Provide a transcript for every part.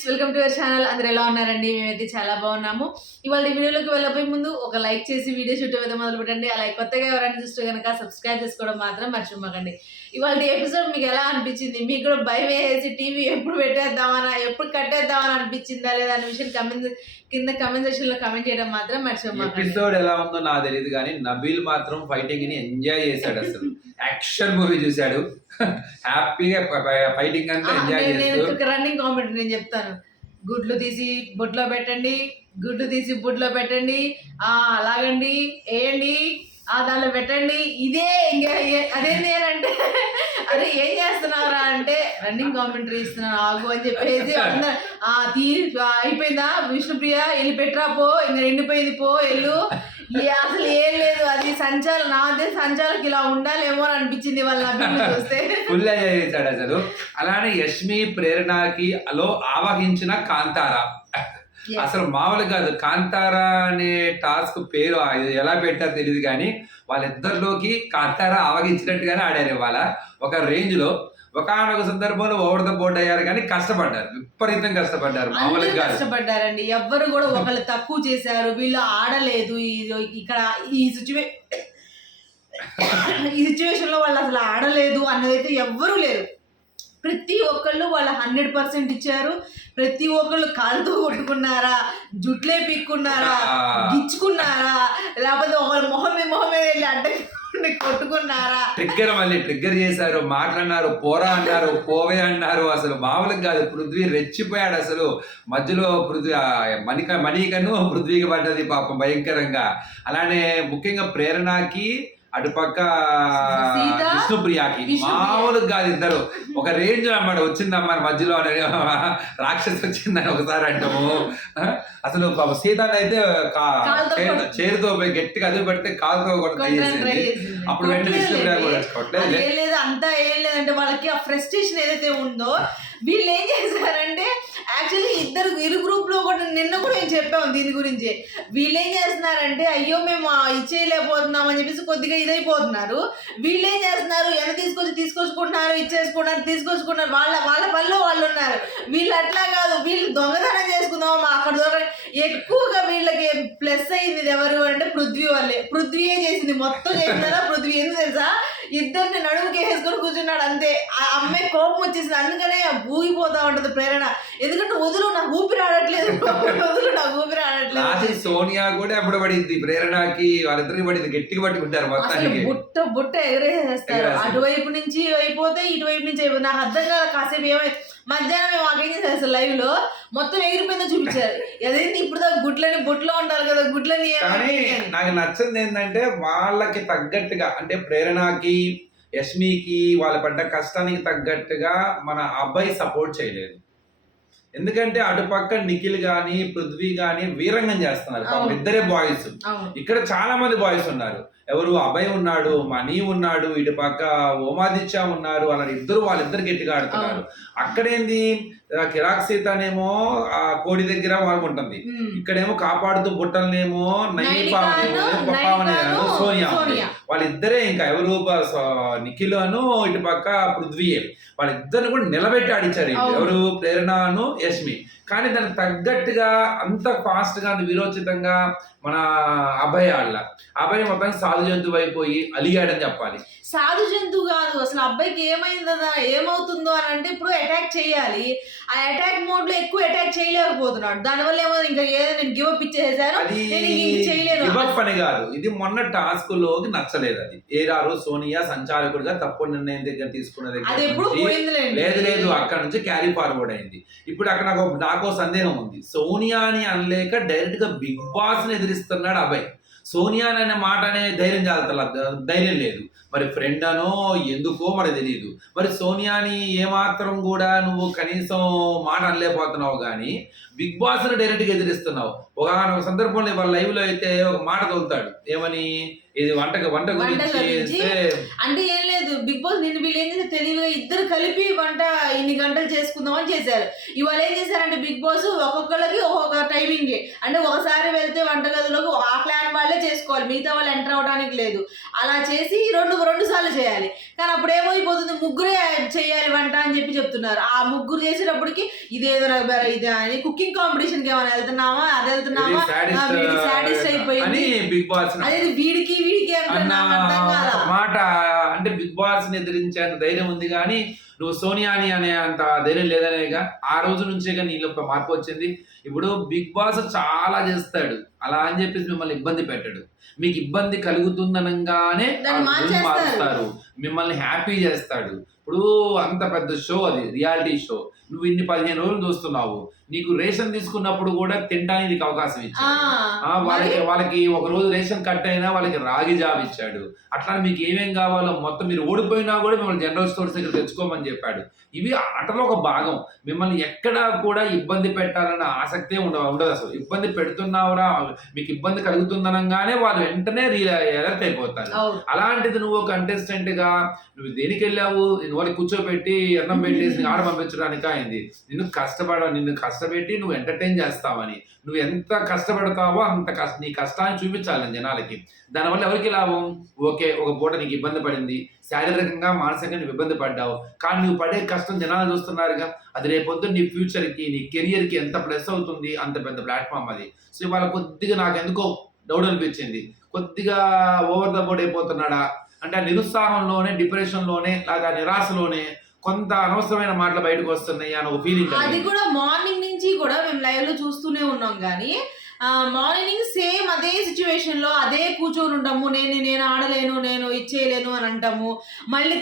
Friends, welcome to our channel. అందరూ ఎలా ఉన్నారండి? మేమైతే చాలా బాగున్నాము. ఇవాళ ఈ వీడియోలోకి వెళ్ళబోయే ముందు ఒక లైక్ చేసి వీడియో చూడటం అయితే మొదలు పెట్టండి. అలాగే కొత్తగా ఎవరైనా చూస్తే కనుక సబ్స్క్రైబ్ చేసుకోవడం మాత్రం మర్చిపోకండి. ఇవాళ ఎపిసోడ్ మీకు ఎలా అనిపించింది? మీకు కూడా భయం వేసి టీవీ ఎప్పుడు పెట్టేద్దామనా, ఎప్పుడు కట్టేద్దామని అనిపించిందా లేదా అనే విషయం కింద కమెంట్ సెక్షన్ లో కమెంట్ చేయడం మాత్రం మర్చిపోకండి. ఎపిసోడ్ ఎలా ఉందో నాకు తెలియదు కానీ నబీల్ మాత్రం ఫైటింగ్ ని ఎంజాయ్ చేశాడు. అసలు యాక్షన్ మూవీ చూశాడు, హ్యాపీగా ఫైటింగ్ అంతా ఎంజాయ్ చేస్తాడు. రన్నింగ్ కామెంట్ నేను చెప్తాను. గుడ్లు తీసి బొట్లో పెట్టండి, గుడ్లు తీసి బొట్లో పెట్టండి, అలాగండి, వేయండి, దానిలో పెట్టండి. ఇదే అదేంటి అంటే అరే ఏం చేస్తున్నారా అంటే రన్నింగ్ కామెంటరీ ఇస్తున్నాను ఆగు అని చెప్పేసి అయిపోయిందా విష్ణుప్రియ, వెళ్ళి పెట్టరా పో, ఇంకా ఎండిపోయింది పో వెళ్ళు. అసలు ఏం లేదు, అది నాదే సంచాలకి ఇలా ఉండాలేమో అని అనిపించింది వాళ్ళ చూస్తే. ఫుల్ ఎంజాయ్ చేశాడు అసలు. అలానే యష్మి ప్రేరణకి అలో ఆవహించిన కాంతారా అసలు మామూలు కాదు. కాంతారా అనే టాస్క్ పేరు ఎలా పెట్టారో తెలియదు కానీ వాళ్ళిద్దరిలోకి కాంతారా ఆవగించినట్టుగానే ఆడారు. వాళ్ళ ఒక రేంజ్ లో ఒకనొక సందర్భంలో ఓవర్ ద బోర్డ్ అయ్యారు కానీ కష్టపడ్డారు, విపరీతం కష్టపడ్డారు, మామూలుగా కష్టపడ్డారండి. ఎవ్వరు కూడా ఒకళ్ళు తక్కువ చేశారు, వీళ్ళు ఆడలేదు. ఇక్కడ ఈ సిచ్యువేషన్ లో వాళ్ళు అసలు ఆడలేదు అన్నదైతే ఎవ్వరూ లేరు. ప్రతి ఒక్కళ్ళు వాళ్ళ 100% ఇచ్చారు. ప్రతి ఒక్కళ్ళు కాలుతో కొట్టుకున్నారా, జుట్లే పీక్కున్నారా, గిచ్చుకున్నారా, లేకపోతే ఒకళ్ళు మొహమే వెళ్ళి అడ్డకి కొట్టుకున్నారా, ట్రిగ్గర్ చేశారు, మాట్లాడినారు, పోరా అన్నారు, పోవే అన్నారు. అసలు మామూలుగా కాదు. పృథ్వీ రెచ్చిపోయాడు అసలు. మధ్యలో మణికను పృథ్వీకి పడ్డది పాపం భయంకరంగా. అలానే ముఖ్యంగా ప్రేరణకి అటుపక్క విష్ణుప్రియకి మామూలుగా కాదు. ఇద్దరు ఒక రేంజ్ అన్నమాట. వచ్చిందమ్మా మధ్యలో రాక్షసి వచ్చిందని ఒకసారి అంటాము. అసలు సీతాన్ని అయితే చేరుతో గట్టిగా అదుపు పెడితే కాలుతో కూడా అప్పుడు వెంటనే విష్ణుప్రియ కూడా లేదు. అంతా ఏం లేదంటే వాళ్ళకి ఆ ఫ్రస్ట్రేషన్ ఏదైతే ఉందో వీళ్ళు ఏం చేశారంటే యాక్చువల్లీ ఇరు గ్రూప్ లో కూడా నిన్న కూడా నేను చెప్పాము దీని గురించి. వీళ్ళు ఏం చేస్తున్నారంటే అయ్యో మేము ఇచ్చేయలేకపోతున్నాం అని చెప్పేసి కొద్దిగా ఇదైపోతున్నారు. వీళ్ళు ఏం చేస్తున్నారు, ఎంత తీసుకొచ్చుకుంటున్నారు, తీసుకొచ్చుకుంటున్నారు. వాళ్ళ పనిలో వాళ్ళు ఉన్నారు. వీళ్ళు అట్లా కాదు, వీళ్ళు దొంగతనం చేసుకుందాం అక్కడ ఎక్కువగా వీళ్ళకి ప్లస్ అయింది ఎవరు అంటే పృథ్వీ వాళ్ళే. పృథ్వీయే చేసింది, మొత్తం చేసిందా పృథ్వీ. ఎందుకు తెలుసా, ఇద్దరిని నడుముకి వేసుకొని కూర్చున్నాడు అంతే. ఆ అమ్మాయి కోపం వచ్చేసింది, అందుకనే ఊగిపోతా ఉంటది ప్రేరణ. ఎందుకంటే వదులు, నాకు ఊపిరి ఆడట్లేదు, వదులు, నాకు ఊపిరి ఆడట్లేదు. సోనియా కూడా ఎప్పుడు పడింది ప్రేరణకి, వాళ్ళిద్దరికి పడింది, గట్టిగా పట్టుకుంటారు మొత్తానికి. బుట్ట ఎగరేసేస్తారు. అటువైపు నుంచి అయిపోతే ఇటువైపు నుంచి అయిపోతే. నాకు అర్థం కాదు కాసేపు ఏమై మధ్యాహ్నం మేము మాకేం చేస్తారు అసలు లైవ్ లో మొత్తం ఎగిరిపోయిందో చూపించారు. అదేంటి ఇప్పుడు గుడ్లని బొట్లో ఉండాలి కదా, గుడ్లని. కానీ నాకు నచ్చింది ఏంటంటే వాళ్ళకి తగ్గట్టుగా, అంటే ప్రేరణకి యష్మికి వాళ్ళ పడ్డ కష్టానికి తగ్గట్టుగా మన అబ్బాయి సపోర్ట్ చేయలేదు. ఎందుకంటే అటుపక్క నిఖిల్ గాని పృథ్వీ గాని వీరంగం చేస్తున్నారు. ఇద్దరే బాయ్స్. ఇక్కడ చాలా మంది బాయ్స్ ఉన్నారు. ఎవరు అభయ్ ఉన్నాడు, మణి ఉన్నాడు, ఇటు పక్క ఓమాదిత్య ఉన్నారు. వాళ్ళిద్దరు గట్టిగా ఆడుతున్నారు. అక్కడేంది కిరాక్ సీతనేమో ఆ కోడి దగ్గర ఉంటుంది, ఇక్కడేమో కాపాడుతూ బుట్టలనేమో సోనియా. వాళ్ళిద్దరే ఇంకా ఎవరు నిఖిల్ అను ఇటు పక్క పృథ్వీయే. వాళ్ళిద్దరిని కూడా నిలబెట్టి ఆడిచ్చారు. ఎవరు ప్రేరణను యష్మి. కానీ దానికి తగ్గట్టుగా అంత ఫాస్ట్ గా విరోచితంగా మన అభయ్ అభయ్ మొత్తం సాధు జంతువు అయిపోయి అలిగాడని చెప్పాలి. సాధు జంతువు కాదు అసలు. అబ్బాయికి ఏమవుతుందో అని అంటే ఇప్పుడు అటాక్ చేయాలి. ఆ అటాక్ మోడ్ లో ఎక్కువ అటాక్ చేయలేకపోతున్నాడు. దానివల్ల ఏమో ఇంకా ఏదో నేను గివ్ అప్ ఇచ్చేసాను, చేయలేను. గివ్ అప్ అని కాదు, ఇది మొన్న టాస్క్ లోకి నచ్చలేదు. అది ఏరారు సోనియా సంచాలకుడిగా తప్పు నిర్ణయం దగ్గర తీసుకున్నది లేదు, అక్కడ నుంచి క్యారీ ఫార్వర్డ్ అయింది. ఇప్పుడు అక్కడ నాకు సందేహం ఉంది. సోనియాని అనలేక డైరెక్ట్ గా బిగ్ బాస్ ని ఎదిరిస్తున్నాడు అభయ్. సోనియా అనే మాట అనే ధైర్యం లేదు. మరి ఫ్రెండ్ అనో ఎందుకో మరి తెలియదు. మరి సోనియాని ఏమాత్రం కూడా నువ్వు కనీసం మాట అనలేకపోతున్నావు కానీ బిగ్ బాస్ ని డైరెక్ట్ గా ఎదిరిస్తున్నావు. ఒక సందర్భంలో వాళ్ళ లైవ్ లో అయితే ఒక మాట తోలుతాడు, ఏమని, ఇది వంట గురించి చేస్తే అంటే ఏం లేదు, బిగ్ బాస్ నిన్ను వీళ్ళు ఏం చేస్తే తెలివిగా ఇద్దరు కలిపి వంట ఇన్ని గంటలు చేసుకుందామని చేశారు. ఇవాళ ఏం చేశారంటే బిగ్ బాస్ ఒక్కొక్కరికి ఒక్కొక్క టైమింగ్, అంటే ఒకసారి వెళ్తే వంటగదిలోకి ఆ క్లాన్ వాళ్ళే చేసుకోవాలి, మిగతా వాళ్ళు ఎంటర్ అవడానికి లేదు. అలా చేసి రెండు సార్లు చేయాలి. కానీ అప్పుడు ఏమైపోతుంది, ముగ్గురే చేయాలి వంట అని చెప్పి చెప్తున్నారు. ఆ ముగ్గురు చేసేటప్పటికి ఇదేదో ఇదే అని కుకింగ్ కాంపిటీషన్ కి ఏమైనా వెళ్తున్నామా, అది వెళ్తున్నామా, సాటిస్ఫై అయిపోయింది బిగ్ బాస్ అదే వీడికి అన్న మాట. అంటే బిగ్ బాస్ ని ఎదిరించేంత ధైర్యం ఉంది కానీ నువ్వు సోనియాని అనే అంత ధైర్యం లేదనేగా. ఆ రోజు నుంచే కానీ నీళ్ళు ఒక మార్పు వచ్చింది. ఇప్పుడు బిగ్ బాస్ చాలా చేస్తాడు, అలా అని చెప్పేసి మిమ్మల్ని ఇబ్బంది పెట్టాడు. మీకు ఇబ్బంది కలుగుతుందనగానే మారుస్తారు, మిమ్మల్ని హ్యాపీ చేస్తాడు. ఇప్పుడు అంత పెద్ద షో, అది రియాలిటీ షో. నువ్వు ఇన్ని 15 రోజులు చూస్తున్నావు, నీకు రేషన్ తీసుకున్నప్పుడు కూడా తినడానికి నీకు అవకాశం ఇచ్చాడు. వాళ్ళకి ఒక రోజు రేషన్ కట్ అయినా వాళ్ళకి రాగి జాబ్ ఇచ్చాడు. అట్లా మీకు ఏమేం కావాలో మొత్తం మీరు ఓడిపోయినా కూడా మిమ్మల్ని జనరల్ స్టోర్స్ దగ్గర తెచ్చుకోమని చెప్పాడు. ఇవి ఆటలో ఒక భాగం. మిమ్మల్ని ఎక్కడా కూడా ఇబ్బంది పెట్టాలన్న ఆసక్తే ఉండదు అసలు. ఇబ్బంది పెడుతున్నావురా, మీకు ఇబ్బంది కలుగుతుందనగానే వాళ్ళు వెంటనే అలర్ట్ అయిపోతారు. అలాంటిది నువ్వు కంటెస్టెంట్ గా నువ్వు దేనికి వెళ్ళావు, వాళ్ళకి కూర్చోబెట్టి అన్నం పెట్టేసి ఆడ పంపించడానికి అయింది. నిన్ను కష్టపెట్టి నువ్వు ఎంటర్టైన్ చేస్తావని, నువ్వు ఎంత కష్టపడతావో అంత నీ కష్టాన్ని చూపించాలి జనాలకి. దానివల్ల ఎవరికి లాభం? ఓకే, ఒక పూట నీకు ఇబ్బంది పడింది, శారీరకంగా మానసికంగా నువ్వు ఇబ్బంది పడ్డావు, కానీ నువ్వు పడే కష్టం జనాలు చూస్తున్నారుగా. అది రేపొద్దు నీ ఫ్యూచర్కి, నీ కెరియర్కి ఎంత ప్లస్ అవుతుంది, అంత పెద్ద ప్లాట్ఫామ్ అది. సో ఇవాళ కొద్దిగా నాకు ఎందుకో డౌట్ అనిపించింది, కొద్దిగా ఓవర్ ద బోర్డ్ అయిపోతున్నాడా అంటే ఆ నిరుత్సాహంలోనే, డిప్రెషన్లోనే, లేదా నిరాశలోనే కొంత అనవసరమైన మాటలు బయటకు వస్తున్నాయి అని ఒక ఫీలింగ్. అది కూడా మార్నింగ్ నుంచి కూడా మేము లైవ్ లో చూస్తూనే ఉన్నాం. కానీ మార్నింగ్ సేమ్ అదే సిచ్యువేషన్ లో అదే కూర్చొని ఉంటాము, నేను ఆడలేను, నేను ఇచ్చేయలేను అని అంటాము. మళ్ళీ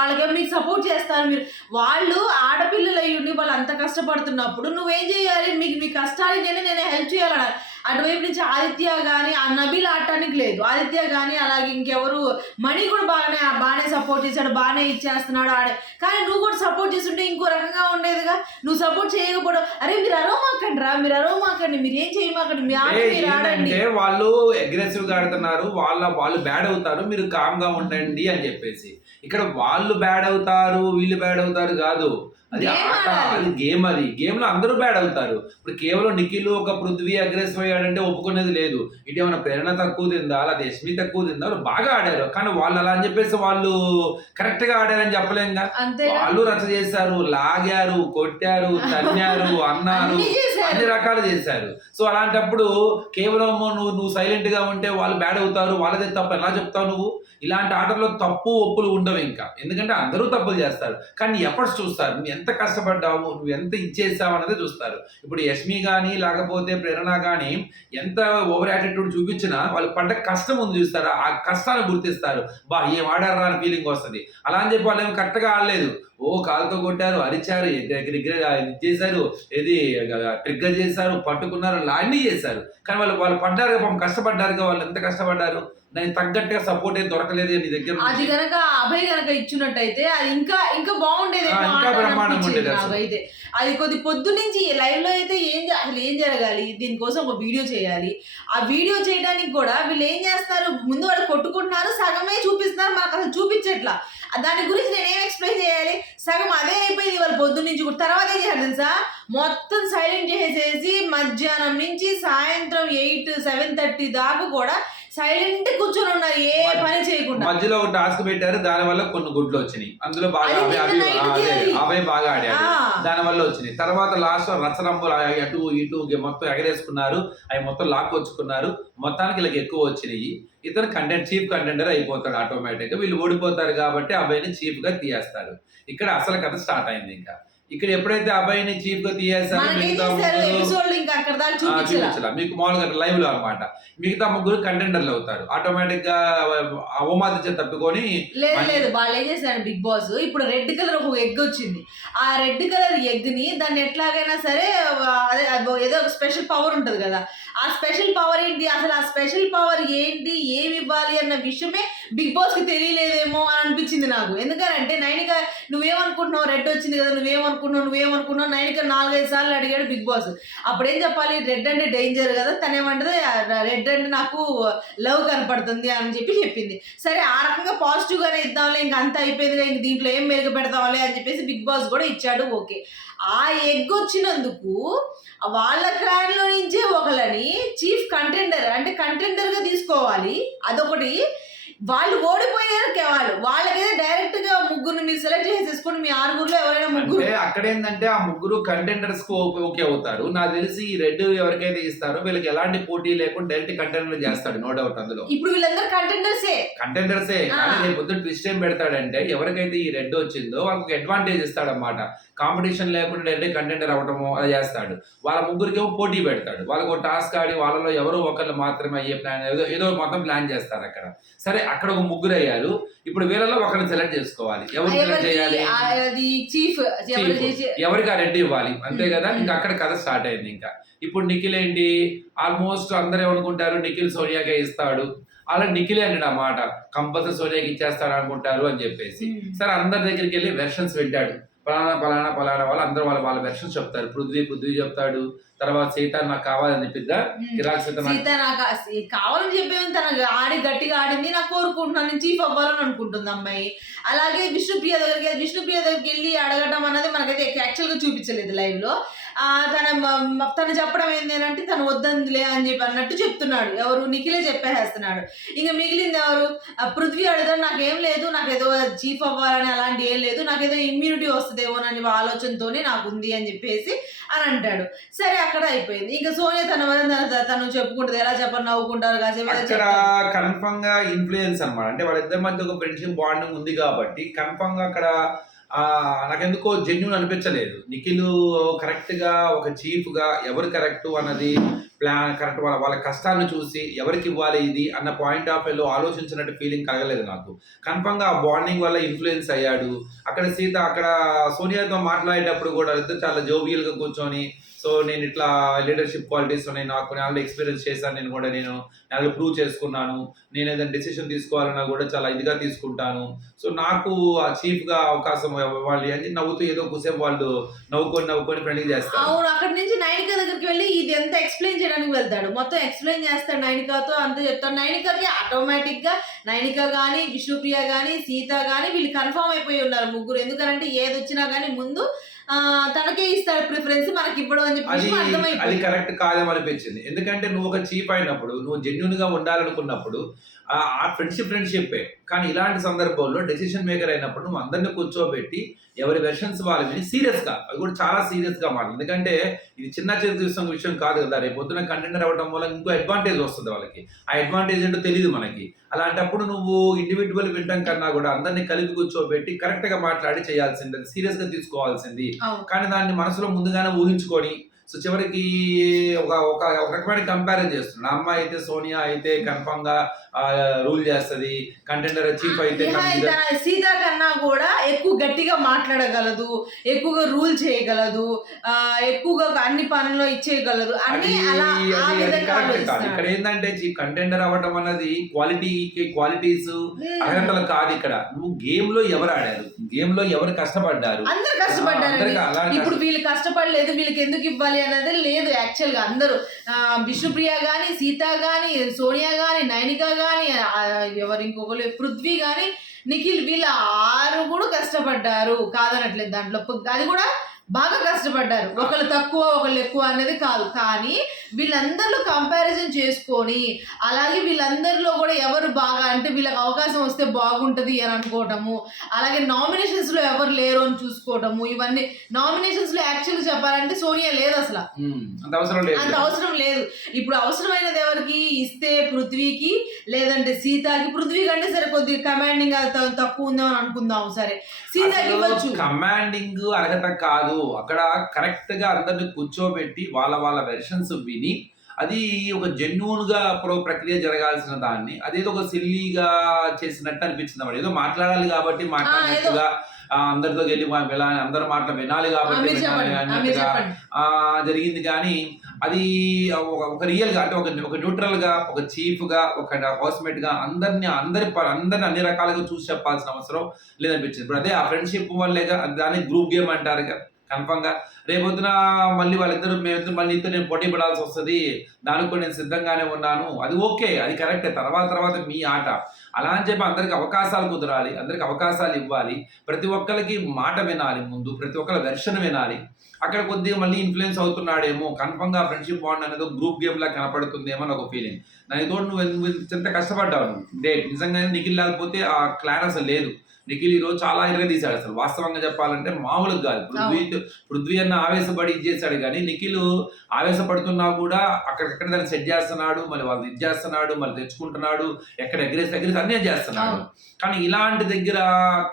వాళ్ళకి మీకు సపోర్ట్ చేస్తారు. మీరు వాళ్ళు ఆడపిల్లలు అయ్యుండి వాళ్ళు అంత కష్టపడుతున్నప్పుడు నువ్వేం చేయాలి? మీ కష్టాన్ని నేను హెల్ప్ చేయాలన్నా. అటువైపు నుంచి ఆదిత్య కానీ ఆ నబీల్ ఆడటానికి లేదు, ఆదిత్య కానీ అలాగే ఇంకెవరు, మణి కూడా బాగానే సపోర్ట్ చేశాడు, బాగానే ఇచ్చేస్తున్నాడు కానీ నువ్వు కూడా సపోర్ట్ చేస్తుంటే ఇంకో రకంగా ఉండేదిగా. నువ్వు సపోర్ట్ చేయకపోవడం, అరే మీరు అరవమాకండి రా, మీరు అరవమాకండి, మీరు ఏం చేయమాకండి, మీ ఆట మీరు ఆడండి. వాళ్ళు అగ్రెసివ్ గా ఆడుతున్నారు, వాళ్ళు బ్యాడ్ అవుతారు, మీరు కామ్ గా ఉండండి అని చెప్పేసి. ఇక్కడ వాళ్ళు బ్యాడ్ అవుతారు, వీళ్ళు బ్యాడ్ అవుతారు కాదు, అది ఆట, అది గేమ్. అది గేమ్ లో అందరూ బ్యాడ్ అవుతారు. ఇప్పుడు కేవలం నిఖిల్ ఒక పృథ్వీ అగ్రెసివ్ అయ్యాడంటే ఒప్పుకునేది లేదు. ఇటు ఏమైనా ప్రేరణ తక్కువ తిందా, లేదా యష్మి తక్కువ తిందా, వాళ్ళు బాగా ఆడారు. కానీ వాళ్ళు అలా అని చెప్పేసి వాళ్ళు కరెక్ట్ గా ఆడారని చెప్పలేంగా. వాళ్ళు రచ్చ చేశారు, లాగారు, కొట్టారు, తన్నారు, అన్నారు, అన్ని రకాలు చేశారు. సో అలాంటప్పుడు కేవలం నువ్వు సైలెంట్ గా ఉంటే వాళ్ళు బ్యాడ్ అవుతారు, వాళ్ళదే తప్పు ఎలా చెప్తావు నువ్వు? ఇలాంటి ఆటల్లో తప్పు ఒప్పులు ఉండవు ఇంకా, ఎందుకంటే అందరూ తప్పులు చేస్తారు. కానీ ఎఫర్ట్స్ చూస్తారు, నువ్వు ఎంత కష్టపడ్డావు, నువ్వు ఎంత ఇచ్చేసావు అనేది చూస్తారు. ఇప్పుడు యష్మి కానీ లేకపోతే ప్రేరణ కానీ ఎంత ఓవర్ యాటిట్యూడ్ చూపించినా వాళ్ళు పడ్డ కష్టం ఉంది చూస్తారా, ఆ కష్టాన్ని గుర్తిస్తారు. ఏం ఆడారా అని ఫీలింగ్ వస్తుంది. అలా అని చెప్పి వాళ్ళు ఏమి కరెక్ట్గా ఆడలేదు, కాలుతో కొట్టారు, అరిచారు, చేశారు, ఏది ట్రిగ్గర్ చేశారు, పట్టుకున్నారు, అన్నీ చేశారు. కానీ వాళ్ళు పడ్డారు, కష్టపడ్డారుగా. వాళ్ళు ఎంత కష్టపడ్డారు, దానికి తగ్గట్టుగా సపోర్ట్ ఏం దొరకలేదు నీ దగ్గర. అది గనక అభయ్ గనక ఇచ్చినట్టయితే అది ఇంకా బాగుండేది, ఇంకా బ్రహ్మాండంగా ఉండేది. అయితే అది కొద్ది పొద్దు నుంచి లైవ్ లో అయితే అసలు ఏం జరగాలి, దీనికోసం ఒక వీడియో చేయాలి. ఆ వీడియో చేయడానికి కూడా వీళ్ళు ఏం చేస్తారు, ముందు వాళ్ళు కొట్టుకుంటున్నారు, సగమే చూపిస్తున్నారు, మనకు అసలు చూపించట్లా. దాని గురించి నేనేం ఎక్స్ప్లెయిన్ చేయాలి? సగం అదే అయిపోయింది వాళ్ళ పొద్దు నుంచి కూడా. తర్వాత ఏం చేయాలి తెలుసా, మొత్తం సైలెంట్ చేసేసి మధ్యాహ్నం నుంచి సాయంత్రం 7-7:30 దాకా కూడా సైలెంట్ కూర్చొని ఉన్నారు, ఏ పని చేయకుండా. మధ్యలో ఒక టాస్క్ పెట్టారు, దాని వల్ల కొన్ని గుడ్లు వచ్చినాయి. అందులో బాగా అభయ్ బాగా ఆడాడు, దాని వల్ల వచ్చినాయి. తర్వాత లాస్ట్ రచనంబులు అటు ఇటు మొత్తం ఎగరేసుకున్నారు, అవి మొత్తం లాక్కొచ్చుకున్నారు. మొత్తానికి ఇలా ఎక్కువ వచ్చినాయి. ఇతను చీఫ్ కంటెండర్ అయిపోతాడు ఆటోమేటిక్ గా. వీళ్ళు ఓడిపోతారు కాబట్టి అబ్బాయిని చీఫ్ గా తీయేస్తారు. ఇక్కడ అసలు కథ స్టార్ట్ అయింది. ఇంకా ఇక్కడ ఎప్పుడైతే అబ్బాయిని చీఫ్ గా తీయేసారో చూపించాల మీకు మామూలుగా లైవ్ లో అనమాట. మిగతా ముగ్గురు కంటెండర్లు అవుతారు ఆటోమేటిక్ గా. అవమాదించే తప్పుకొని లేదు వాళ్ళు ఏం చేశారు బిగ్ బాస్, ఇప్పుడు రెడ్ కలర్ ఒక ఎగ్ వచ్చింది. ఆ రెడ్ కలర్ ఎగ్ ని దాన్ని ఎట్లాగైనా సరే ఏదో ఒక స్పెషల్ పవర్ ఉంటది కదా, ఆ స్పెషల్ పవర్ ఏంటి, అసలు ఆ స్పెషల్ పవర్ ఏంటి, ఏమి ఇవ్వాలి అన్న విషయమే బిగ్ బాస్ కి తెలియలేదేమో అని అనిపించింది నాకు. ఎందుకంటే నైనిక నువ్వేమనుకుంటున్నావు, రెడ్ వచ్చింది కదా, నువ్వేమనుకుంటున్నావు నువ్వేమనుకున్నావు నైనిక 4-5 సార్లు అడిగాడు బిగ్ బాస్. అప్పుడేం చెప్పాలి, రెడ్ అంటే డేంజర్ కదా, తనేమంటది రెడ్ అంటే నాకు లవ్ కనపడుతుంది అని చెప్పింది. సరే ఆ రకంగా పాజిటివ్ గానే ఇద్దాంలే, ఇంక అంత అయిపోయిందిగా, ఇంక దీంట్లో ఏం మెరుగు పెడతాంలే అని చెప్పేసి బిగ్ బాస్ కూడా ఇచ్చాడు. ఓకే, ఆ ఎగ్ వచ్చినందుకు వాళ్ళ క్లాన్ లో నుంచే ఒకళ్ళని చీఫ్ కంటెండర్ అంటే కంటెండర్ గా తీసుకోవాలి, అదొకటి. వాళ్ళు ఓడిపోయారు వాళ్ళకైతే డైరెక్ట్ గా ముగ్గురు మీరు సెలెక్ట్ చేసేసుకుని మీ 6గురిలో ఎవరైనా ముగ్గురు. అక్కడ ఏంటంటే ఆ ముగ్గురు కంటెండర్స్ కు ఓకే అవుతారు. నాకు తెలిసి ఈ రెడ్ ఎవరికైతే ఇస్తారో వీళ్ళకి ఎలాంటి పోటీ లేకుండా డైరెక్ట్ కంటెండర్ చేస్తాడు, నో డౌట్. అందులో ఇప్పుడు వీళ్ళందరూ కంటెండర్సే కానీ రేపు పొద్దున్న ట్విస్ట్ ఏం పెడతాడంటే ఎవరికైతే ఈ రెడ్ వచ్చిందో వాళ్ళకి అడ్వాంటేజ్ ఇస్తాడన్నమాట. కాంపిటీషన్ లేకుండా డైరెక్ట్ కంటెండర్ అవటము అలా చేస్తాడు. వాళ్ళ ముగ్గురికేమో పోటీ పెడతాడు. వాళ్ళకు ఒక టాస్క్ ఆడి వాళ్ళలో ఎవరో ఒకళ్ళు మాత్రమే అయ్యే ప్లాన్ ఏదో మొత్తం ప్లాన్ చేస్తారు అక్కడ. సరే అక్కడ ఒక ముగ్గురు అయ్యారు. ఇప్పుడు వీళ్ళలో ఒకరిని సెలెక్ట్ చేసుకోవాలి. ఎవరు సెలెక్ట్ చేయాలి? ఎవరికి ఆ రెడ్ ఇవ్వాలి, అంతే కదా. ఇంకా అక్కడ కథ స్టార్ట్ అయింది. ఇంకా ఇప్పుడు నిఖిల్ ఏంటి, ఆల్మోస్ట్ అందరూ ఏమనుకుంటారు నిఖిల్ సోనియాకే ఇస్తాడు, అలా నిఖిలే అంటాడు అన్నమాట, కంపల్సరీ సోనియాకి ఇచ్చేస్తాడు అనుకుంటారు అని చెప్పేసి. సరే అందరి దగ్గరికి వెళ్ళి వెర్షన్స్ పెట్టాడు. పలానా వాళ్ళు అందరూ వాళ్ళ వెర్షన్స్ చెప్తారు. పృథ్వీ చెప్తాడు. తర్వాత సీత నాకు కావాలని చెప్పిద్దా, సీత నాకు కావాలని చెప్పేది, తనకు గట్టిగా ఆడింది, నాకు కోరుకుంటున్నాను, నేను చీఫ్ అవ్వాలని అనుకుంటుంది అమ్మాయి. అలాగే విష్ణుప్రియ దగ్గరికి వెళ్ళి అడగటం అన్నది మనకైతే యాక్చువల్ గా చూపించలేదు లైవ్ లో. తను చెప్పడం ఏంటి అంటే తను వద్దందిలే అని చెప్పి అన్నట్టు చెప్తున్నాడు. ఎవరు, నిఖిలే చెప్పేస్తున్నాడు. ఇంకా మిగిలింది ఎవరు, పృథ్వీ అడుగుతాడు, నాకేం లేదు, నాకేదో చీఫ్ అవ్వాలని అలాంటి ఏం లేదు, నాకేదో ఇమ్యూనిటీ వస్తుందేమోనని ఆలోచనతోనే నాకు ఉంది అని చెప్పేసి అని అంటాడు. సరే అక్కడ అయిపోయింది. ఇంకా సోనియా తను చెప్పుకుంటుంది, ఎలా చెప్పని నవ్వుకుంటారు కాసేపు. కన్ఫర్మ్ గా ఇన్ఫ్లుయెన్స్ అన్నమాట. అంటే వాళ్ళిద్దరి మధ్య ఒక ఫ్రెండ్షిప్ బాండింగ్ ఉంది కాబట్టి కన్ఫర్మ్ గా అక్కడ నాకెందుకో జెన్యూన్ అనిపించలేదు. నిఖిల్ కరెక్ట్ గా ఒక చీఫ్ గా ఎవరు కరెక్ట్ అన్నది ప్లాన్ కరెక్ట్, వాళ్ళ కష్టాన్ని చూసి ఎవరికి ఇవ్వాలి ఇది అన్న పాయింట్ ఆఫ్ వ్యూలో ఆలోచించినట్టు ఫీలింగ్ కలగలేదు నాకు. కన్ఫర్మ్ గా ఆ బాండింగ్ వల్ల ఇన్ఫ్లుయెన్స్ అయ్యాడు. అక్కడ సీత అక్కడ సోనియాతో మాట్లాడేటప్పుడు కూడా ఇద్దరు చాలా జోవియల్ గా కూర్చొని, సో నేను ఇట్లా లీడర్షిప్ క్వాలిటీస్ ఉన్నాయి నాకు, నేను ఎక్స్పీరియన్స్ చేశాను, నేను ప్రూవ్ చేసుకున్నాను, నేను ఏదైనా డెసిషన్ తీసుకోవాలన్నా కూడా చాలా ఇదిగా తీసుకుంటాను, సో నాకు ఆ చీఫ్ గా అవకాశం ఇవ్వాలి అని నవ్వుతూ ఏదో కూసేపు వాళ్ళు నవ్వుకొని ఫ్రెండ్లీ చేస్తారు. అవును, అక్కడ నుంచి నైనిక దగ్గరికి వెళ్ళి ఇది ఎంత ఎక్స్ప్లెయిన్ చేయడానికి వెళ్తాడు, మొత్తం ఎక్స్ప్లెయిన్ చేస్తాడు నైనికతో, అంత చెప్తాడు. నైనికకి ఆటోమేటిక్ గా నైనిక గానీ విష్ణుప్రియ గానీ సీత గానీ వీళ్ళు కన్ఫర్మ్ అయిపోయి ఉన్నారు ముగ్గురు. ఎందుకంటే ఏది వచ్చినా గానీ ముందు తనకే ఇస్తాడు ప్రిఫరెన్స్, మనకి ఇవ్వడం అని చెప్పి అది కరెక్ట్ కాదేమో అనిపించింది. ఎందుకంటే నువ్వు ఒక చీఫ్ అయినప్పుడు, నువ్వు జెన్యూన్ గా ఉండాలనుకున్నప్పుడు ఆ ఫ్రెండ్షిప్ కానీ ఇలాంటి సందర్భంలో డెసిషన్ మేకర్ అయినప్పుడు నువ్వు అందరిని కూర్చోబెట్టి ఎవరి వెర్షన్స్ వాళ్ళని సీరియస్ గా, అది కూడా చాలా సీరియస్ గా మాట్లాడు. ఎందుకంటే ఇది చిన్న చేతున్న విషయం కాదు కదా. రేపు పొద్దున కంటెండర్ అవ్వడం వల్ల ఇంకో అడ్వాంటేజ్ వస్తుంది వాళ్ళకి. ఆ అడ్వాంటేజ్ ఏంటో తెలియదు మనకి. అలాంటప్పుడు నువ్వు ఇండివిజువల్ వినడం కన్నా కూడా అందరినీ కలిపి కూర్చోబెట్టి కరెక్ట్ గా మాట్లాడి చేయాల్సింది, సీరియస్ గా తీసుకోవాల్సింది. కానీ దాన్ని మనసులో ముందుగానే ఊహించుకొని సో చివరికి ఒక రకమైన కంపారిజన్ చేస్తున్నాడు. అమ్మాయి అయితే సోనియా అయితే కన్ఫర్మ్ గా రూల్ చేస్తుంది, కంటెండర్ చీఫ్ అయితే సీత కన్నా కూడా ఎక్కువ గట్టిగా మాట్లాడగలదు, ఎక్కువగా రూల్ చేయగలదు, ఎక్కువగా అన్ని పనుల్లో ఇచ్చేయగలదు అని ఇక్కడ ఏంటంటే కంటెండర్ అవ్వటం అన్నది క్వాలిటీస్ అర్హతలు కాదు. ఇక్కడ నువ్వు గేమ్ లో ఎవరు ఆడారు, గేమ్ లో ఎవరు కష్టపడ్డారు, అందరు కష్టపడ్డారు. ఇప్పుడు వీళ్ళు కష్టపడలేదు, వీళ్ళకి ఎందుకు ఇవ్వాలి అనేది లేదు. యాక్చువల్ గా అందరూ విష్ణుప్రియ గాని సీత గాని సోనియా గాని నైనిక గాని ఎవరు ఇంకొకరు పృథ్వీ గాని నిఖిల్ వీళ్ళ 6 కూడా కష్టపడ్డారు కాదనట్లేదు. దాంట్లో అది కూడా బాగా కష్టపడ్డారు. ఒకళ్ళు తక్కువ ఒకళ్ళు ఎక్కువ అనేది కాదు. కానీ వీళ్ళందరిలో కంపారిజన్ చేసుకొని అలాగే వీళ్ళందరిలో కూడా ఎవరు బాగా అంటే వీళ్ళకి అవకాశం వస్తే బాగుంటుంది అని అనుకోవటము, అలాగే నామినేషన్స్ లో ఎవరు లేరు అని చూసుకోవటము, ఇవన్నీ నామినేషన్స్ లో యాక్చువల్గా చెప్పాలంటే సోనియా లేదు, అసలు అంత అవసరం లేదు. ఇప్పుడు అవసరమైనది ఎవరికి ఇస్తే పృథ్వీకి లేదంటే సీతకి. పృథ్వీ కంటే సరే కొద్దిగా కమాండింగ్ తక్కువ ఉందో అని అనుకుందాం, సరే సీతకి ఇవ్వచ్చు. కమాండింగ్ అర్హత కాదు, అక్కడ కరెక్ట్ గా అందరిని కూర్చోబెట్టి వాళ్ళ వెర్షన్స్ విని అది ఒక జెన్యూన్ గా ప్రక్రియ జరగాల్సిన దాన్ని అదేదో ఒక సిల్లీగా చేసినట్టు అనిపించింది అన్నమాట. ఏదో మాట్లాడాలి కాబట్టి మాట్లాడినట్టుగా అందరితో వెళ్ళి అందరూ మాటలు వినాలి కాబట్టి అన్నట్టుగా జరిగింది. కానీ అది ఒక రియల్ గా అంటే ఒక న్యూట్రల్ గా ఒక చీఫ్ గా ఒక హౌస్మేట్ గా అందరిని అన్ని రకాలుగా చూసి చెప్పాల్సిన అవసరం లేదనిపించింది. ఇప్పుడు అదే ఆ ఫ్రెండ్షిప్ వల్లే దాన్ని గ్రూప్ గేమ్ అంటారు. కన్ఫర్మ్ గా రేపొద్దున మళ్ళీ వాళ్ళిద్దరు మేమిద్దరు మళ్ళీ ఇద్దరు నేను పోటీ పడాల్సి వస్తుంది, దానికి కూడా నేను సిద్ధంగానే ఉన్నాను, అది ఓకే, అది కరెక్టే. తర్వాత మీ ఆట. అలా అని చెప్పి అందరికి అవకాశాలు కుదరాలి, అందరికి అవకాశాలు ఇవ్వాలి, ప్రతి ఒక్కరికి మాట వినాలి, ముందు ప్రతి ఒక్కరి వెర్షన్ వినాలి. అక్కడ కొద్దిగా మళ్ళీ ఇన్ఫ్లుయెన్స్ అవుతున్నాడేమో, కన్ఫర్మ్ గా ఫ్రెండ్షిప్ బాండ్ అనేది గ్రూప్ గేమ్ లా కనపడుతుందేమో అని ఒక ఫీలింగ్. దానికి తోడు నువ్వు ఎంత కష్టపడ్డావు నిజంగానే నిఖిల్ లేకపోతే ఆ క్లాన్ అసలు లేదు. నిఖిల్ ఈరోజు చాలా తీశాడు అసలు, వాస్తవంగా చెప్పాలంటే మామూలుగా కాదు. పృథ్వీ అన్న ఆవేశపడి ఇచ్చేసాడు, కానీ నిఖిల్ ఆవేశపడుతున్నా కూడా అక్కడికక్కడ దాన్ని సెట్ చేస్తున్నాడు, మళ్ళీ వాళ్ళు ఇది చేస్తున్నాడు, మళ్ళీ తెచ్చుకుంటున్నాడు, ఎక్కడ ఎగ్రెస్ అన్నీ చేస్తున్నాడు. కానీ ఇలాంటి దగ్గర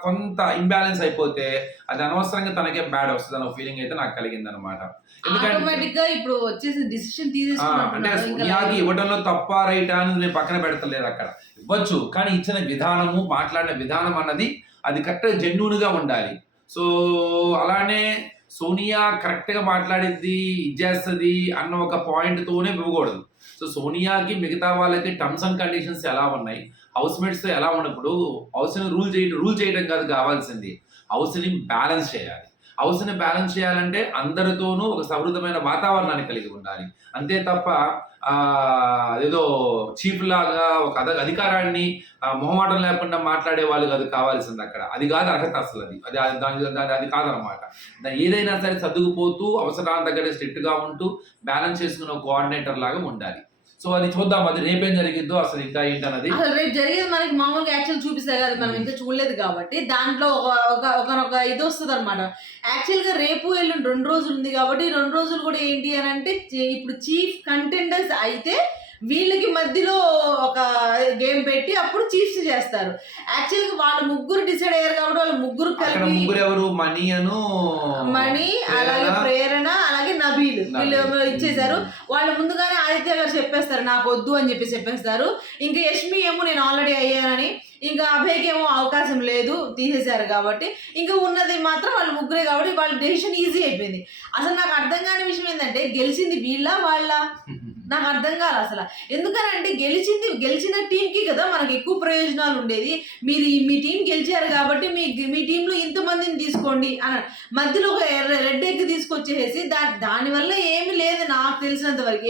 కొంత ఇంబ్యాలెన్స్ అయిపోతే అది అనవసరంగా తనకే బ్యాడ్ వస్తుంది అన్న ఫీలింగ్ అయితే నాకు కలిగింది అనమాట. ఎందుకంటే ఇప్పుడు వచ్చేసి డిసిషన్ అంటే సోనియాకి ఇవ్వడంలో తప్ప రైటా అని నేను పక్కన పెడతలేదు, అక్కడ ఇవ్వచ్చు, కానీ ఇచ్చిన విధానము, మాట్లాడిన విధానం అన్నది అది కరెక్ట్ జెన్యూన్ గా ఉండాలి. సో అలానే సోనియా కరెక్ట్ గా మాట్లాడిద్ది, ఇచ్చేస్తుంది అన్న ఒక పాయింట్ తోనే ఇవ్వకూడదు. సో సోనియాకి మిగతా వాళ్ళకి టర్మ్స్ అండ్ కండిషన్స్ ఎలా ఉన్నాయి, హౌస్ మేట్స్ తో ఎలా ఉన్నప్పుడు హౌస్ ని రూల్ చేయడం కాదు కావాల్సింది, హౌస్ ని బ్యాలెన్స్ చేయాలి. హౌస్ ని బ్యాలెన్స్ చేయాలంటే అందరితోనూ ఒక సౌహృదమైన వాతావరణాన్ని కలిగి ఉండాలి, అంతే తప్ప ఏదో చీఫ్ లాగా ఒక అధికారాన్ని మొహమాటం లేకుండా మాట్లాడే వాళ్ళు కాదు కావాల్సింది అక్కడ. అది కాదు అర్హత అసలు, అది కాదనమాట. ఏదైనా సరే సర్దుకుపోతూ అవసరానికి తగ్గట్టు స్ట్రిక్ట్ గా ఉంటూ బ్యాలెన్స్ చేసుకున్న కోఆర్డినేటర్ లాగా ఉండాలి. సో అది చూద్దాం, అది రేపేం జరిగిద్దో అసలు ఇంకా ఏంటన్నది. అసలు రేపు జరిగేది మనకి మామూలుగా యాక్చువల్ చూపిస్తారు కదా, మనం ఇంకా చూడలేదు కాబట్టి దాంట్లో ఒక ఇది వస్తుంది అనమాట. యాక్చువల్ గా రేపు ఎల్లుండి 2 రోజులు ఉంది కాబట్టి 2 రోజులు కూడా ఏంటి అని అంటే ఇప్పుడు చీఫ్ కంటెండర్స్ అయితే వీళ్ళకి మధ్యలో ఒక గేమ్ పెట్టి అప్పుడు చీఫ్స్ చేస్తారు. యాక్చువల్ గా వాళ్ళు ముగ్గురు డిసైడ్ అయ్యారు కాబట్టి వాళ్ళు ముగ్గురు కలిపి ఎవరు మణి అలాగే ప్రేరణ అలాగే నబీల్ వీళ్ళు ఇచ్చేసారు. వాళ్ళు ముందుగానే ఆదిత్య గారు చెప్పేస్తారు నాకు వద్దు అని చెప్పేస్తారు. ఇంకా యష్మి ఏమో నేను ఆల్రెడీ అయ్యానని, ఇంకా అభయ్కి ఏమో అవకాశం లేదు తీసేశారు కాబట్టి ఇంకా ఉన్నది మాత్రం వాళ్ళు ముగ్గురే కాబట్టి వాళ్ళ డెసిషన్ ఈజీ అయిపోయింది. అసలు నాకు అర్థం కాని విషయం ఏంటంటే గెలిచింది వాళ్ళ నాకు అర్థం కాదు అసలు. ఎందుకనంటే గెలిచిన టీంకి కదా మనకి ఎక్కువ ప్రయోజనాలు ఉండేది. మీ టీం గెలిచారు కాబట్టి మీ టీంలో ఇంతమందిని తీసుకోండి అని మధ్యలో ఒక రెడ్ ఎగ్ తీసుకొచ్చేసి దానివల్ల ఏమి లేదు నాకు తెలిసినంత వరకు.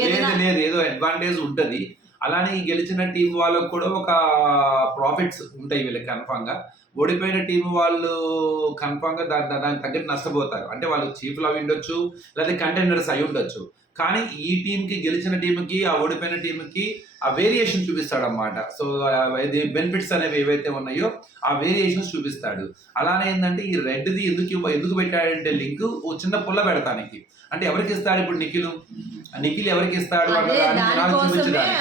ఏదో అడ్వాంటేజ్ ఉంటది, అలానే ఈ గెలిచిన టీం వాళ్ళకు కూడా ఒక ప్రాఫిట్స్ ఉంటాయి వీళ్ళకి కన్ఫామ్ గా. ఓడిపోయిన టీం వాళ్ళు కన్ఫామ్ గా దానికి తగ్గట్టు నష్టపోతారు. అంటే వాళ్ళు చీఫ్లు అవి ఉండొచ్చు, లేదా కంటెండర్స్ అయి ఉండొచ్చు, కానీ ఈ టీంకి గెలిచిన టీంకి ఆ ఓడిపోయిన టీంకి ఆ వేరియేషన్ చూపిస్తాడు అన్నమాట. సో బెనిఫిట్స్ అనేవి ఏవైతే ఉన్నాయో ఆ వేరియేషన్స్ చూపిస్తాడు. అలానే ఏంటంటే ఈ రెడ్ది ఎందుకు పెట్టాడంటే లింక్ ఓ చిన్న పుల్ల పెడతానికి, అంటే ఎవరికి ఇస్తాడు ఇప్పుడు నిఖిల్ ఎవరికి ఇస్తాడు అన్న దాన్ని చూపించడానికి.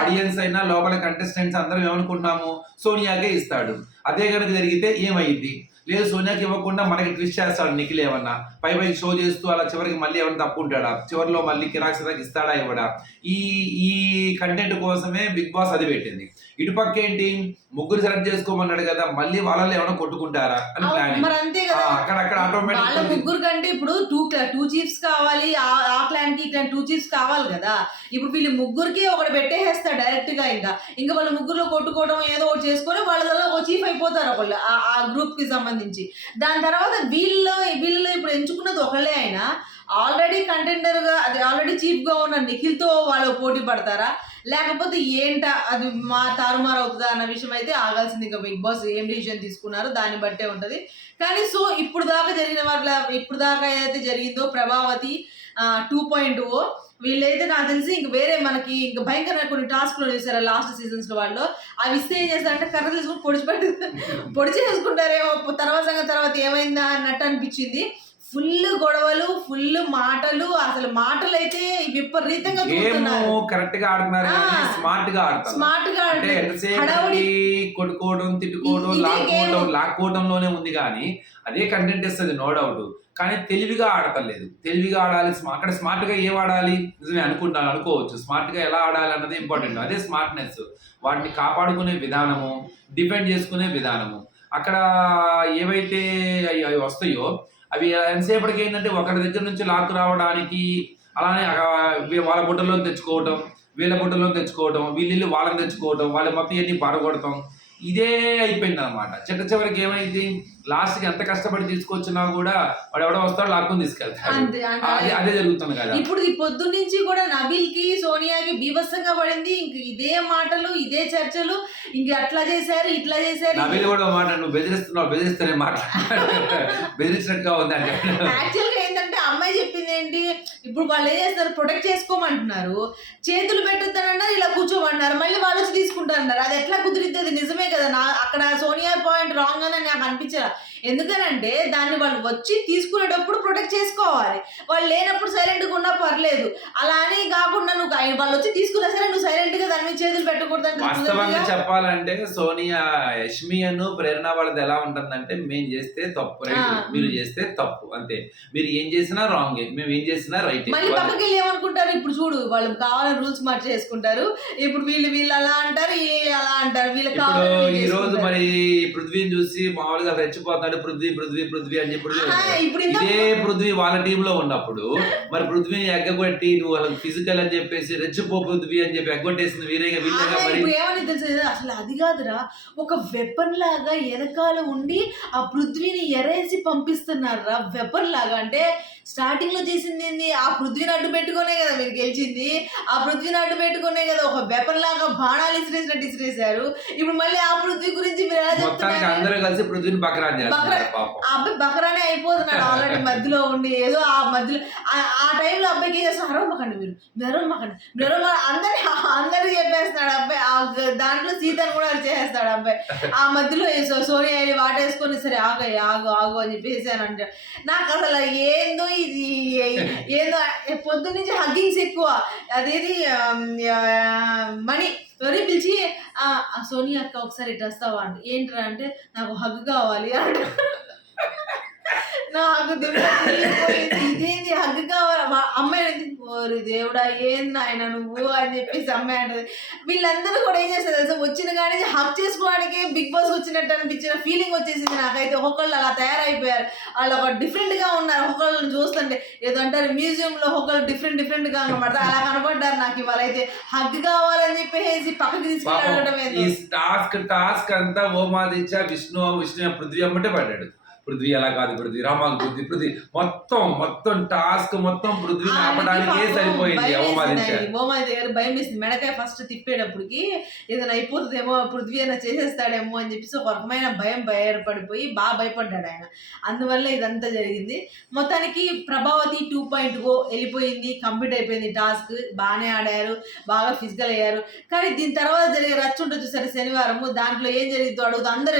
ఆడియన్స్ అయినా లోపల కంటెస్టెంట్స్ అందరం ఏమనుకుంటున్నాము సోనియాకే ఇస్తాడు. అదే కనుక జరిగితే ఏమైంది, లేదు సోనియాకి ఇవ్వకుండా మనకి ట్విస్ట్ చేస్తాడు నిఖిల్, ఏమన్నా పై షో చేస్తూ అలా చివరికి మళ్ళీ ఏమన్నా తప్పు ఉంటాడా, చివరిలో మళ్ళీ కిరాక్ ఇస్తాడా ఇవ్వడా. ఈ కంటెంట్ కోసమే బిగ్ బాస్ అది పెట్టింది. ఇటుపక్క ఏంటి ముగ్గురు సెలెక్ట్ చేసుకోమన్నాడు కదా, మళ్ళీ వాళ్ళలో ఏమైనా కొట్టుకుంటారా అని ప్లానింగ్. అక్కడక్కడ ఆటోమేటిక్ ముగ్గురు కంటే ఇప్పుడు టూ చీఫ్స్ కావాలి, ఆ క్లాన్ కి ఇట్లా 2 చీఫ్స్ కావాలి కదా. ఇప్పుడు వీళ్ళు ముగ్గురికి ఒకటి పెట్టేస్తారు డైరెక్ట్ గా. ఇంకా వాళ్ళ ముగ్గురులో కొట్టుకోవడం ఏదో ఒకటి చేసుకొని వాళ్ళలో ఒక చీఫ్ అయిపోతారు ఒకళ్ళు ఆ గ్రూప్ కి సంబంధించి. దాని తర్వాత వీళ్ళు ఇప్పుడు ఎంచుకున్నది ఒకళ్ళే అయినా ఆల్రెడీ కంటెండర్ గా అది ఆల్రెడీ చీఫ్ గా ఉన్న నిఖిల్ తో వాళ్ళు పోటీ పడతారా, లేకపోతే అది తారుమారు అవుతుందా అన్న విషయం అయితే ఆగాల్సింది. ఇంకా బిగ్ బాస్ ఏం డిసిషన్ తీసుకున్నారో దాన్ని బట్టే ఉంటది. కానీ సో ఇప్పుడు దాకా ఏదైతే జరిగిందో ప్రభావతి 2.0 వీళ్ళైతే నాకు తెలిసి ఇంక వేరే మనకి ఇంకా భయంకరమైన కొన్ని టాస్క్లు చేశారు లాస్ట్ సీజన్స్ లో. వాళ్ళు అవి ఇస్తే ఏం చేస్తారంటే కర్ర తీసుకుని పొడి చేసుకుంటారేమో, తర్వాత ఏమైందా అన్నట్టు అనిపించింది. ఫుల్ గొడవలు, ఫుల్ మాటలు, అసలు మాటలు అయితే విపరీతంగా కరెక్ట్ గా ఆడుతున్నారు, స్మార్ట్ గా కొట్టుకోవడం, తిట్టుకోవడం, లాక్కోవడంలోనే ఉంది. కానీ అదే కంటెంట్ ఇస్తుంది నో డౌట్, కానీ తెలివిగా ఆడతలేదు. తెలివిగా ఆడాలి, అక్కడ స్మార్ట్ గా ఏం ఆడాలి నిజమే అనుకోవచ్చు. స్మార్ట్ గా ఎలా ఆడాలి అన్నది ఇంపార్టెంట్. అదే స్మార్ట్నెస్, వాటిని కాపాడుకునే విధానము, డిఫెండ్ చేసుకునే విధానము. అక్కడ ఏవైతే అవి వస్తాయో అవి ఎంతసేపటికి ఏంటంటే ఒకరి దగ్గర నుంచి లాక్కు రావడానికి, అలానే వాళ్ళ బుట్టలో తెచ్చుకోవటం, వీళ్ళ బుట్టలో తెచ్చుకోవటం, వీళ్ళు వాళ్ళని తెచ్చుకోవటం, వాళ్ళ మొత్తం ఇవన్నీ పడగొడతాం. ఇదే అయిపోయింది అనమాట. చివరికి ఏమైంది, లాస్ట్ కి ఎంత కష్టపడి తీసుకొచ్చినా కూడా వాడు ఎవడో వస్తాడు లాక్కుని తీసుకెళ్తాడు. అంతే అదే జరుగుతుంది కదా. ఇప్పుడు ఈ పొద్దు నుంచి కూడా నబీల్ కి సోనియాకి బీభత్సంగా పడింది. ఇంక ఇదే మాటలు, ఇదే చర్చలు, ఇంక అట్లా చేశారు, ఇట్లా చేశారు. నబీల్ కూడా మాట, నువ్వు బెదిరిస్తేనే మాట్లాడు, బెదిరించినట్టుగా ఉంది అంటే. యాక్చువల్ గా ఏంటంటే అమ్మాయి చెప్పింది ఏంటి, ఇప్పుడు వాళ్ళు ఏం చేస్తారు, ప్రొటెక్ట్ చేసుకోమంటున్నారు, చేతులు పెట్టొద్దన్నారు, ఇలా కూర్చోమంటున్నారు, మళ్ళీ వాళ్ళు వచ్చి తీసుకుంటారన్నారు. అది ఎట్లా కుదిరిద్ది? అది నిజమే కదా. అక్కడ సోనియా పాయింట్ రాంగ్ అని నాకు అనిపించరా. ఎందుకనంటే దాన్ని వాళ్ళు వచ్చి తీసుకునేటప్పుడు ప్రొటెక్ట్ చేసుకోవాలి, వాళ్ళు లేనప్పుడు సైలెంట్గా ఉన్నా పర్లేదు. అలా అని కాకుండా నువ్వు వాళ్ళు వచ్చి తీసుకున్నా సరే నువ్వు సైలెంట్ గా దాని మీద చేతులు పెట్టకూడదు. వాస్తవంగా చెప్పాలంటే సోనియా, యష్మియను, ప్రేరణ వాళ్ళది ఎలా ఉంటుందంటే, మేము చేస్తే తప్పు రైట్, మీరు చేస్తే తప్పు, అంతే. మీరు ఏం చేసినా రాంగ్, మేము ఏం చేసినా రైట్. మళ్ళీ పక్కకి వెళ్ళి ఏమనుకుంటారు, ఇప్పుడు చూడు వాళ్ళు కావాలని రూల్స్ మార్చేసుకుంటారు. ఇప్పుడు వీళ్ళు అలా అంటారు, అలా అంటారు, వీళ్ళు కావాలి. ఈ రోజు మరి పృథ్వీని చూసి మామూలుగా రెచ్చిపోతాడు, పృథ్వీ అని చెప్పి ఇదే పృథ్వీ వాళ్ళ టీమ్ లో ఉన్నప్పుడు మరి పృథ్వీని ఎగ్గొట్టి నువ్వు వాళ్ళకి ఫిజికల్ అని చెప్పేసి రెచ్చిపో పృథ్వీ అని చెప్పి ఎగ్గొట్టేసింది వీరేగా. ఏమని తెలుసు అసలు, అది కాదురా, ఒక వెపన్ లాగా వెనకాల ఉండి ఆ పృథ్వీని ఎరేసి పంపిస్తున్నారు రా, వెపన్ లాగా. అంటే స్టార్టింగ్ లో చేసింది ఏంది, ఆ పృథ్వీని అడ్డు పెట్టుకునే కదా మీరు గెలిచింది, ఆ పృథ్వీని అడ్డు పెట్టుకునే కదా ఒక వెపన్ లాగా బాణాలు ఇసిరేసినట్టు ఇసిరేసారు. ఇప్పుడు మళ్ళీ ఆ పృథ్వీ గురించి మీరు ఎలా చెప్తున్నారు? అందరూ కలిసి పృథ్వీని బకరా చేస్తున్నారు. ఆ అబ్బాయి బకరానే అయిపోతున్నాడు ఆల్రెడీ మధ్యలో ఉండి. ఏదో ఆ మధ్యలో ఆ టైంలో అబ్బాయికి ఏం చేస్తారు, అరవమాకండి మీరు అందరినీ చెప్పేస్తున్నాడు అబ్బాయి. దాంట్లో సీతను కూడా చేస్తాడు అబ్బాయి. ఆ మధ్యలో సోనియా వెళ్ళి వాటేసుకొని సరే ఆగు అని చెప్పేసానంటే నాకు అసలు ఏందో ఇది, ఏందో పొద్దు నుంచి హగ్గింగ్స్ ఎక్కువ. అదేది మణి పిలిచి సోనియా అక్క ఒకసారి ఇటు వస్తావా అంటే, ఏంటరా అంటే నాకు హగ్ కావాలి అంట. నాకు ఇదేంది హగ్ కావాలి. అమ్మాయి ఓరి దేవుడా ఏంది ఆయన నువ్వు అని చెప్పేసి అమ్మాయి అంటది. వీళ్ళందరూ కూడా ఏం చేస్తారు తెలుసా, వచ్చిన కానీ హగ్ చేసుకోవడానికి బిగ్ బాస్ వచ్చినట్టు అనిపించిన ఫీలింగ్ వచ్చేసింది నాకైతే. ఒక్కొక్కళ్ళు అలా తయారైపోయారు, వాళ్ళు ఒక డిఫరెంట్ గా ఉన్నారు. ఒక్కొక్కళ్ళని చూస్తుంటే ఏదో అంటారు మ్యూజియం లో ఒక్కొక్కరు డిఫరెంట్ గా కనబడతారు, అలా కనబడ్డారు నాకు ఇవాళ అయితే. హగ్ కావాలని చెప్పేసి పక్కకి తీసుకెళ్ళడం టాస్క్ అంతా ఓమాదిత్య విష్ణు పృథ్వీ అమ్మటే పడ్డాడు. పృథ్వీ అలా కాదు, పృథ్వీ రామాకు పృథ్వీ మొత్తం టాస్క్ మొత్తం పృథ్వీని ఆపడానికే సరిపోయింది. ఓమాది దగ్గర భయం వేసింది, మెడకాయ ఫస్ట్ తిప్పేటప్పటికి ఏదైనా అయిపోతుందేమో, పృథ్వీ అయినా చేసేస్తాడేమో అని చెప్పేసి ఒక రకమైన భయం ఏర్పడిపోయి బాగా భయపడ్డాడు ఆయన. అందువల్ల ఇదంతా జరిగింది. మొత్తానికి ప్రభావతి 2.0 వెళ్ళిపోయింది, కంప్లీట్ అయిపోయింది టాస్క్. బాగానే ఆడారు, బాగా ఫిజికల్ అయ్యారు. కానీ దీని తర్వాత జరిగే రచ్చ ఉంటుంది చూసారు శనివారము, దాంట్లో ఏం జరిగిందో అడుగుతూ అందరూ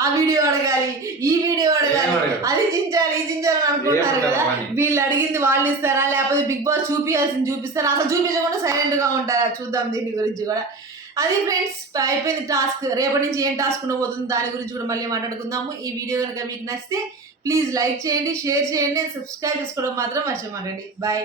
ఆ వీడియో అడగాలి, ఈ వీడియో అడగాలి, అది చించాలి అని అనుకుంటారు కదా. వీళ్ళు అడిగింది వాళ్ళు ఇస్తారా, లేకపోతే బిగ్ బాస్ చూపించాల్సింది చూపిస్తారా, అసలు చూపించకుండా సైలెంట్ గా ఉంటారా? చూద్దాం దీని గురించి కూడా. అది ఫ్రెండ్స్, అయిపోయింది టాస్క్. రేపటి నుంచి ఏం టాస్క్ ఉండబోతుంది దాని గురించి కూడా మళ్ళీ మాట్లాడుకుందాము. ఈ వీడియో కనుక మీకు నచ్చితే ప్లీజ్ లైక్ చేయండి, షేర్ చేయండి, సబ్స్క్రైబ్ చేసుకోవడం మాత్రం మర్చిపోకండి. బాయ్.